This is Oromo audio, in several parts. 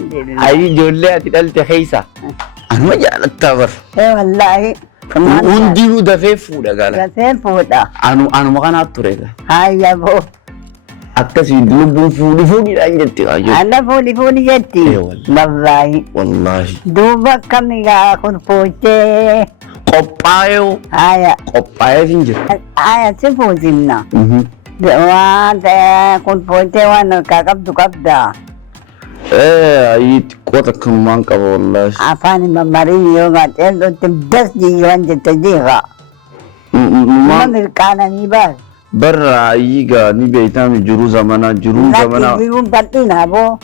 alhamdulillah. Ayi ijoollee ati dhalte keessa. Anuma jaalattaa bar. Wallahi. Hundinuu dafee fuudha gaala. Dafee fuudha. Anuma kanaatu ture. Hayya boo. Akkasiin lubbuun fuudhiidhaan jetti kaayyo. Ana fuudhi jetti. Wallahi. Wallahi. Duuba kamigaa kun fuutee. Qophaa'ee. Hayya. Qophaa'ee hin jiru. Hayya si fuusinna. Waan kun fuutee waan harkaa qabda. Ayi xiqqoo takkumaan qaba wallahi. Afaan mammarii yoo gaatee dhootti das jiyyoon jette jiira. Nama mirkaananii baas. Barra ayiga ni beektamu jiru zamana. Jiruun bal'ina boo.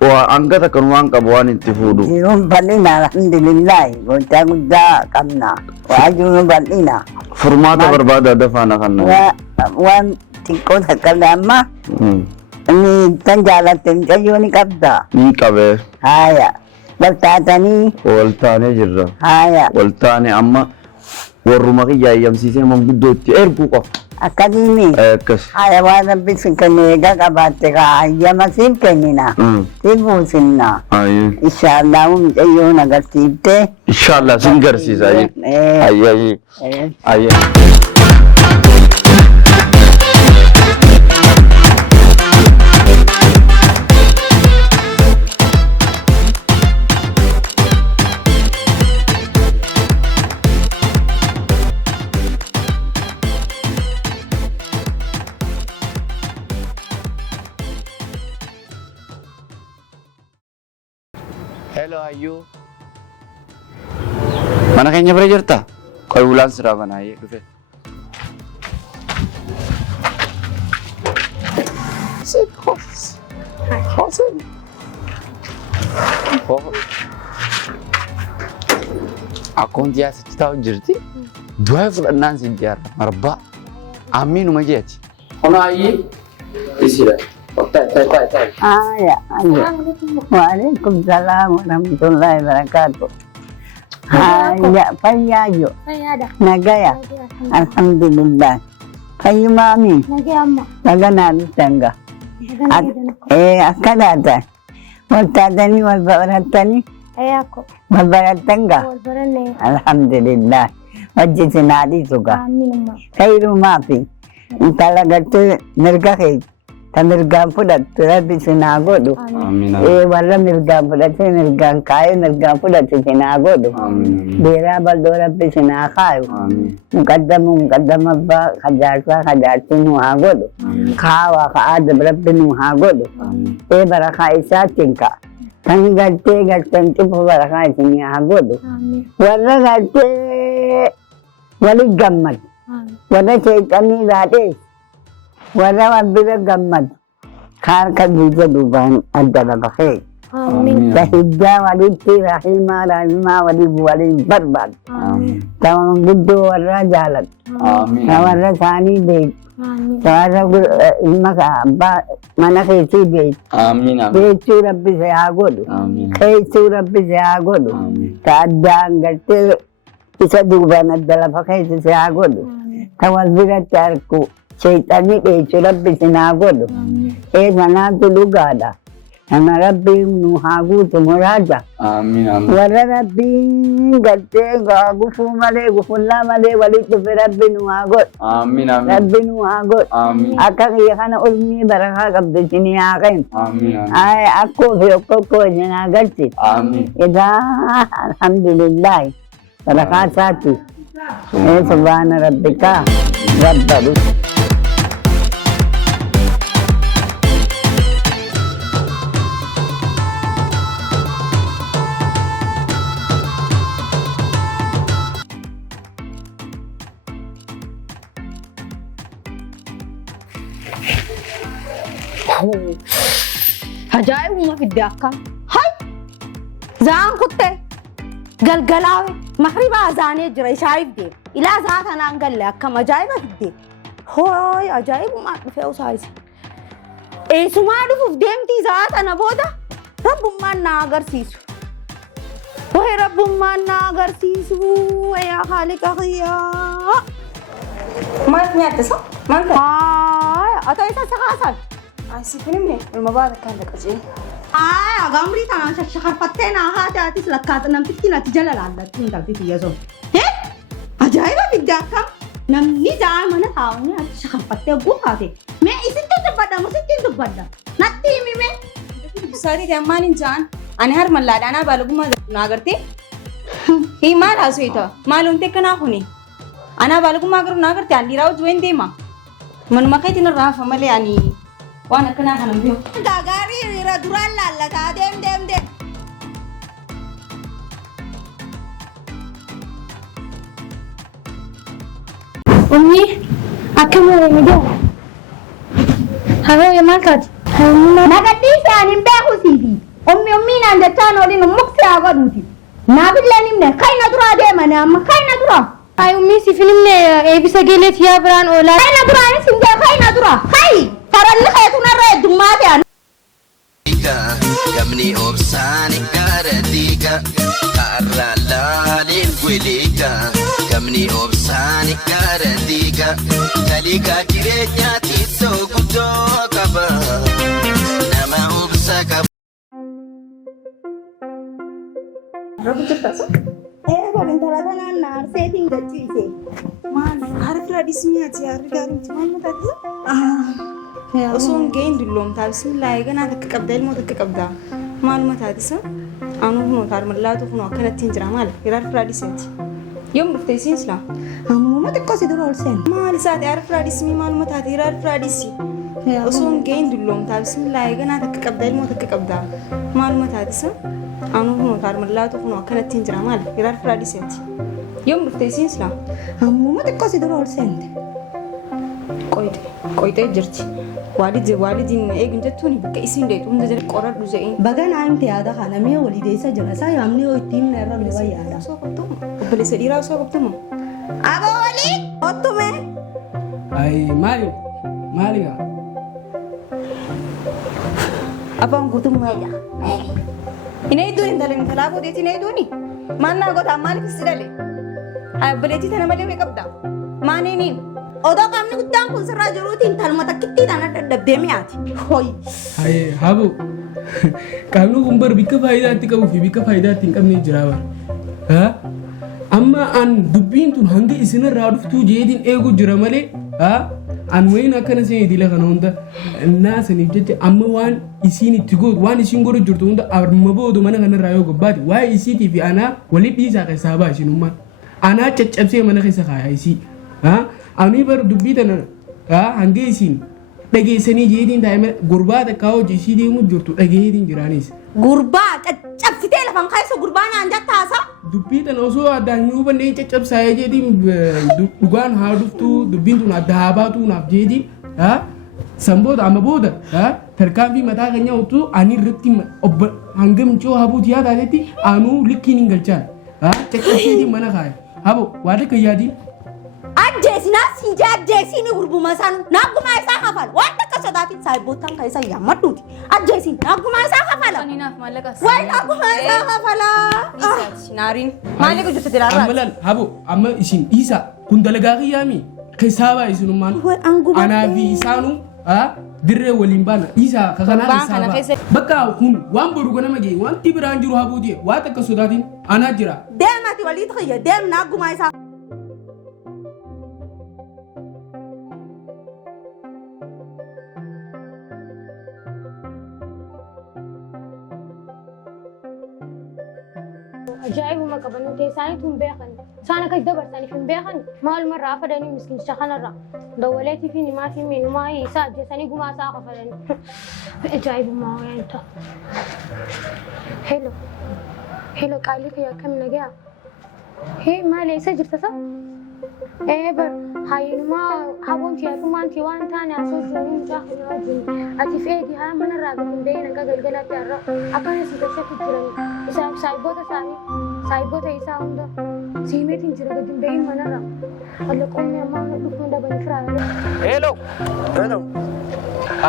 Hanga takkumaan qaba waan itti fuudhu. Jiruun bal'ina alhamdulillah gocha guddaa qabna. Waa jiruun bal'ina. Furmaata barbaada dafaana kanna. Waan xiqqoo takkalla amma. Ni tan jaalatte mucayyoo ni qabda. Ni qabe. Haya. Waltaatanii. Waltaanee jirra. Haya. Waltaanee amma warruma kiyyaa eeyyamsiisee manguddootti erguu qofa. Akkamiini. Akkas. Haya waan rabbisi kenne egaa qabaatte kaa hayyama siif kennina. Siif buusinna. Inshaallah mucayyoon agarsiifte. Inshaallah sin garsiisa. Ayyayi. Ayyayi. Hello, are you? Mana keenya bira jirta? Koi ulaan siraa banaayee dhufe. Akkoon siyaasichi taa'u jirti. Du'aa fudhannaan si ijaarra marbaa. Amiinuma jeeti. Honaayyee isira. Ya. Waalaikumsalam warahmatullahi wabarakatuh. Ya, Fayyajo. Nagaya. Alhamdulillah. Fayyu mami. Nagana tangga. Akkanata. Waltaatanii wal barattanii. Ayako. Wal barattanga. Wal baranne. Alhamdulillah. Wajji sinaadii suga. Aminumma. Khairu maafi. Intala gartee mirga keeti. Tamirgaan fudhattu rabbi sinaa godhu. Warra mirgaan fudhate mirgaan kaayu mirgaan fudhate sinaa godhu. Beeraa bal'oo rabbi sinaa kaayu. Muqaddama abbaa kajaartii nu haa godhu. Kaawaa ka'aadab rabbi nu haa godhu. Barakaa isaatiin ka'a. Kan galtan cufu barakaa isinii haa godhu. Warra galtee wali gammad. Warra sheexanii raadhees. Warra wabbira gammad harka biyya duubaan adda lafa kee. Sahijjaa walitti rahimaa waliin barbaadu. Tama guddoo warra jaalatu. Warra isaanii beeku. Warra ilma abbaa mana keessii beeku. Beekuu rabbi si haa godhu. Keessuu rabbi si haa godhu. Ta addaan galtee isa duubaan adda lafa keessa si haa godhu. Ta wal biratti harku. Shayxanii dheechu rabbi sinaa godhu. Sanaatu dhugaadha. Kana rabbiin nu haa guutu muraasa. Warra rabbiin galtee gufuu malee gufullaa malee walitti dhufe rabbi nu haa godhu. Rabbi nu haa godhu. Akka kiyya kana ulmii barakaa qabdu isinii haa kennu. Akkoo fi okkokkoo isin haa galchi. Egaa alhamdulillah barakaa isaati. Subhaana rabbika rabbalu. Ajaa'ibuma fidde akkam. Hay! Zaan kutte. Galgalaawe. Mahribaa azaanee jira ishaayiif deema. Ilaa zaa tanaan galle akkam ajaa'iba fidde. Hooy ajaa'ibumaa dhufee usaayise. Eessumaa dhufuuf deemtii zaa tana booda rabbummaan na agarsiisu. Hooy rabbummaan na agarsiisu. Yaa haaliqa kiyyaa. Maal nyaatte sa? Maal ta'e? Haaya ata isa sakaasan. Asii kun ilma baata kan dhaqajee. Gamri tanah syakar patena hati hati selekat enam piti nanti jalan lalat tinggal piti ya so. Ajaib bidda kam. Nam ni jangan mana tahu ni syakar patena gua hati. Me isi tu terpada musik tu terpada. Nanti me. Sorry deh manin Jan. Ane har malada na balu guma nagarti. Hei mal asu itu. Malum te kena aku ni. Ana balu guma nagarti. Andi rau join deh ma. Man makai tina rafa male ani. Wana kena kanam bio. Gagari ira duran lalat dem. Ummi, akan mau media. Halo ya makat. Nagati sa anim be husidi. Ummi nanda chano ni mukse aga duti. Nabilla nimne kaina dura de mana amma kaina dura. Ay ummi si film ne bisa gelet ya bran ola. Kaina dura ni sinja kaina dura. Kai, taral khaytuna ra dumate an. Gamni obsani karadiga karalaalin gwiliga gamni obsani karadiga taliga jireenyaati soo guddoo qaba nama obsa qaba. Barin talatan anar setting dachise. Man har tradisi ati har garu man mata. Osoo gain dullom ta bismillah gana takka qabda ilmo takka qabda maaluma taatisa anu huno tar mallaatu huno akkanatti jira maal hirar tradisiati yom dhuftee siinsla Amma takko siduro olsen. maal isaati har tradismi maaluma taati hirar tradisi osoo gain dullom ta bismillah gana takka qabda ilmo takka qabda maaluma taatisa anu huno tar mallaatu huno akkanatti jira maal hirar tradisiati yom dhuftee siinsla Amma takko siduro olsen. qoyte jirti waalidin eegin jettuuni bakka isin deetu hunda jala qoradhu ze'in Bagan aimte ada kana me walideessa jira sa yamni o ittiin irra ni wayyaada. soo qabduma obboleessa dhiiraa soo qabduma Aba wali ottume. Ay, Malia. abang gutumma ya ina iduni dalin talabo deeti ina iduni manna gota maalif sidale ay obboleetti tana malee me qabda maaniiniin Odo kamni guddaan kun sirraa jiruutiin talma takkitti tana daddabdee mi'aati. Hoy. Ay, habu. Kamu kumbar bika faidah ti kamu bika faidah ti kami jerawan. Ha? Amma an dubbin tun hangi isina raduf tu jedin ego jeramale. Ha? An wain akan se idila kana hunda. Nas ni jette amma wan isini tigo wan isin goro jurtu hunda amma bodo mana kana rayo gobbati. Wai isi ti fi ana wali bisa ka saba shinuma. Ana caccabse mana kai saka isi. Ha? Ani bar dubbi tana hange isin dhageessanii jeetiin daa'ima gurbaata kaa'oo jechii deemuu jirtu dhageetiin jiraanis. Gurbaa caccabsitee lafan kaayisa gurbaa naan jattaasa. Dubbii tana osoo addaan hin hubannee caccabsaayee jeetiin dhugaan haa dhuftu dubbiin tun adda haa baatu naaf jeetiin sanboota amma booda tarkaanfii mataa keenya utuu ani irratti hanga mincoo habuuti yaa taatetti anuu likkiin hin galchaan caccabseetiin mana kaa'e habo waa takka yaadiin. Ajjeesinaa siinjee ajjeesiini gurbuma san nagguma isaa hafal waan takka sodaatiin saayiboottan kan isa yaammadhuuti ajjeesiin nagguma isaa hafala. Kaninaaf maallaqas. Wayi nagguma isaa hafala. Naariin maallaqa jirtu jiraarraa. Amma laal habo amma isin isa kun dalagaa kiyyaami keessaabaa isinummaan anaa fi isaanu dirree waliin baana isa kakanaa isaabaa bakka kun waan boru ganama gee wanti biraan jiru habuuti waa takka sodaatiin anaa jira. Deemati walitti xiyya deem nagguma isaa. ajaa'ibuma qaban nuti isaaniitu hin beekan isaan akkas dabarsaniif hin beekan maalumarraa fadanii miskiinsa kanarraa dawwaleetii fi nimaatii minumaa isaa ajjeesanii gumaa isaa kafalanii ajaa'ibuma wayaan ta'a. Hello qaalii kiyya akkami nagaa? Maali eessa jirta sa? Bar hayinumaa haboon tiyaatummaan tii waan taane asoo jiruun jaafanii wajjin ati feeti haa manarraa gadi hin beeyin akka galgalaatti har'a akkana si keessatti jiranii isaaf saayiboota isaanii saayiboota isaa hunda siimeetiin jira gadi hin beeyin manarraa allaqoonni ammaa dhufuun dabanii firaa. Hello.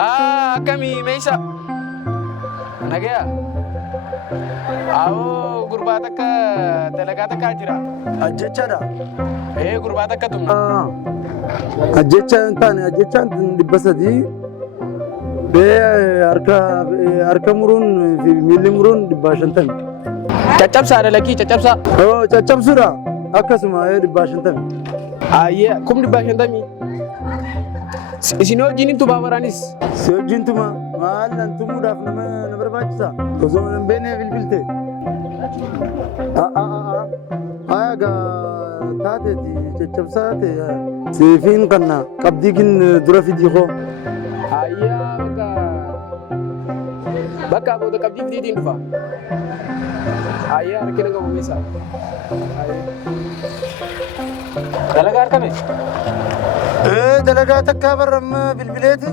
Akkami meeshaa? Nagaya? Awoo gurbaa takka dalagaa takkaa jira. Ajjechaadha. Gurbaa takka tumna. Ajjecha hin taane ajjechaan 300 harka muruun fi miilli muruun 550. Caccabsaadha lakkii caccabsaa. Caccabsuudha akkasuma 550. Ayyee 150. Isin wajjin tumaa waraanis. Si wajjin tuma maal nan tumuudhaaf nama barbaachisa. Osoo hin beekne bilbilte. Aagaa taateeti caccabsaa ta'e siifin kanna qabdii kin dura fidii koo. Ayyaa bakka booda qabdii fidiitiin dhufa. Ayyaa harkina qabu meeshaa. Dalagaa harkame? Dalagaa takkaa barramma bilbileeti.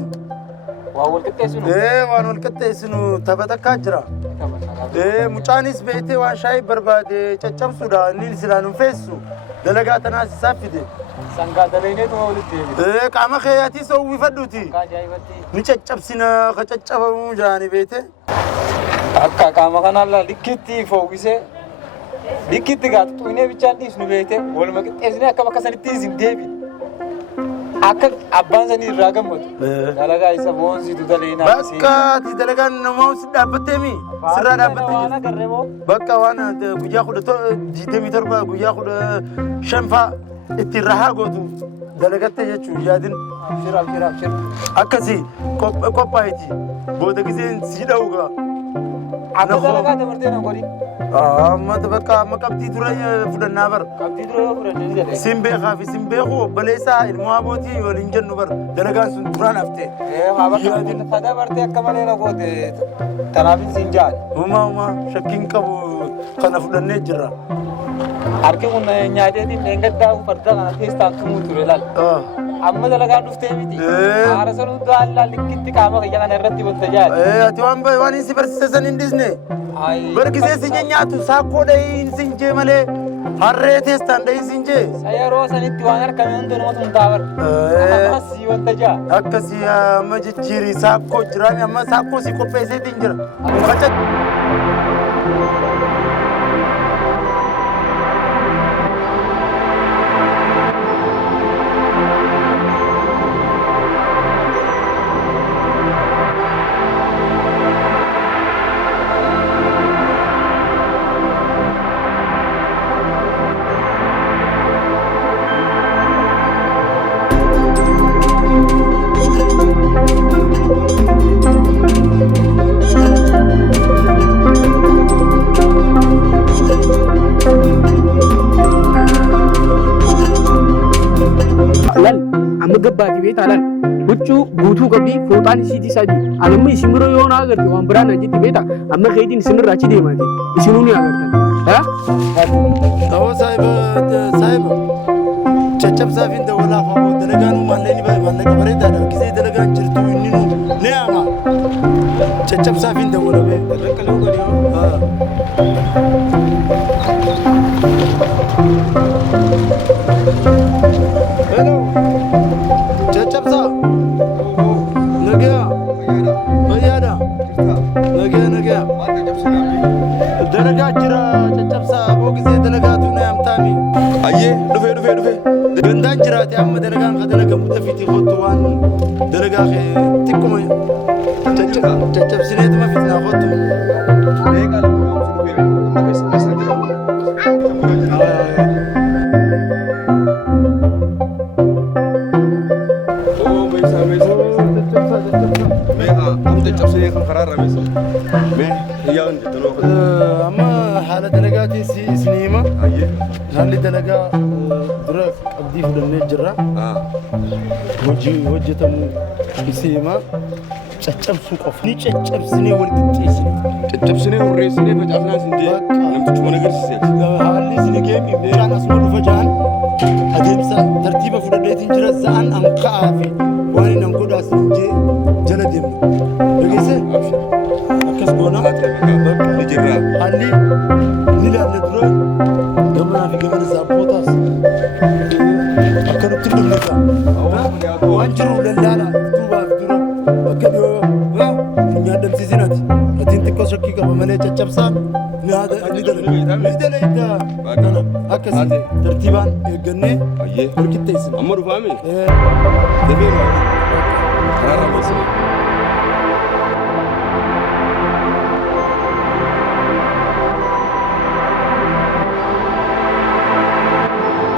Waan wal qixxeessinu? Waan wal qixxeessinu tapha takkaa jira. Mucaanis beektee waan shaayii barbaade caccabsuudha inni silaa nu feessu. Dalagaa tanaas isaaf fide. Sangaa dalagneetuma walitti deebi'e. Qaama keeyyaatiis uwwifadhuuti. Ajaa'ibatti. Ni caccabsina ka caccabamuu jiraani beekte. Akka qaama kanarraa likkitti fooyyisee likkitti gaatuxuunee bichaan dhiisnu beekte waluma qixxeessinee akka bakka sanitti isin deebi. Akka abbaan sanii irraa gammadu. Dalagaa isa boonsitu daleenaa. Bakka ati dalagaan namaa si dhaabbatteemi. Sirraa dhaabbattee. Bakka waan guyyaa 27 guyyaa 5 itti rahaa gootu dalagatte jechuun yaadin. Akkasii qophaa'iti. Booda giseen si dha'uugaa. Akka dalagaa dabartee nan godhi. Amma bakka amma qabdii dura fudhannaa bara. Qabdii dura fudhannee jedhee. Simbeekaa fi simbeekuu obboleessaa ilmoo abootii waliin jennu bara. Dalagaan sun duraan haftee. Haa dabartee akka malee na goote tanaafin siin jaal. Uumaa shakkiin qabu kana fudhannee jirra. Harki kun nyaateetiin deengaddaa farda kana keessaan tumuu ture laal. Amma dalagaan dhuftee miti. Haara sanuu daallaa likkitti qaama kiyya kana irratti wanta jaal. Ati waan si barsiisan hin dhisne. Bargisee si nyaatu saakkoo dhahiin sin jee malee harree teestaan dhahiin sin jee. Yeroo sanitti waan harkame hundumaa sun taabar. Akkasii wanta jaa. Akkasii amma jijjiiri saakkoo jiraami amma saakkoo si qopheesseetiin jira. gabbaati beektaa laal huccuu guutuu qabdi fooxaan isiiti isaati anamma isin bira yoo na agarte waan biraan achitti beektaa amma keetiin isinirraa achi deemaati isinuu ni agartan. Ta'oo saahiba caccabsaa fi dawwalaaf aboo dalagaan maallee ni maallaqa bareedaadha gisee dalagaan jirtu inni ni ama caccabsaa fi dawwala bee rakka loo gadi hello caccabsaa nagaya fayyaadha nagaya dalagaa jira caccabsaa aboo gisee dalagaatu na amtaami ayyee dhufee gandaan jiraate amma dalagaan ka dalagamu dafiti kottu waan dalagaa kee xiqquma caccabsineetuma fitnaa kottu amma haala dalagaatiin si isniima haalli dalagaa dura qabdii fudhannee jirra hojii hojjetamu isiima caccabsuu qofni caccabsinee walitti xixxeessine caccabsinee hurreessinee facaafnaa sin dee namtichuma agarsiiseeti haalli isin geemi mucaan asuma dhufa ja'an adeemsa tartiiba fudhadheetiin jira za'an an ka'aa fi waan hin an godhaas jee jala deemna dhageesse akkas goona ni jirra haalli ni laalle dura gamanaa fi gamana saappootaas akkanutti dhumneka waan jiru lallaala duubaaf dura bakka dhiyoo nyaadamsiisinati atiin xiqqoo shakkii qaba malee caccabsaan ni dalayta akkasii tartiibaan eeggannee walqixxeessina amma dhufaame dafee karaarra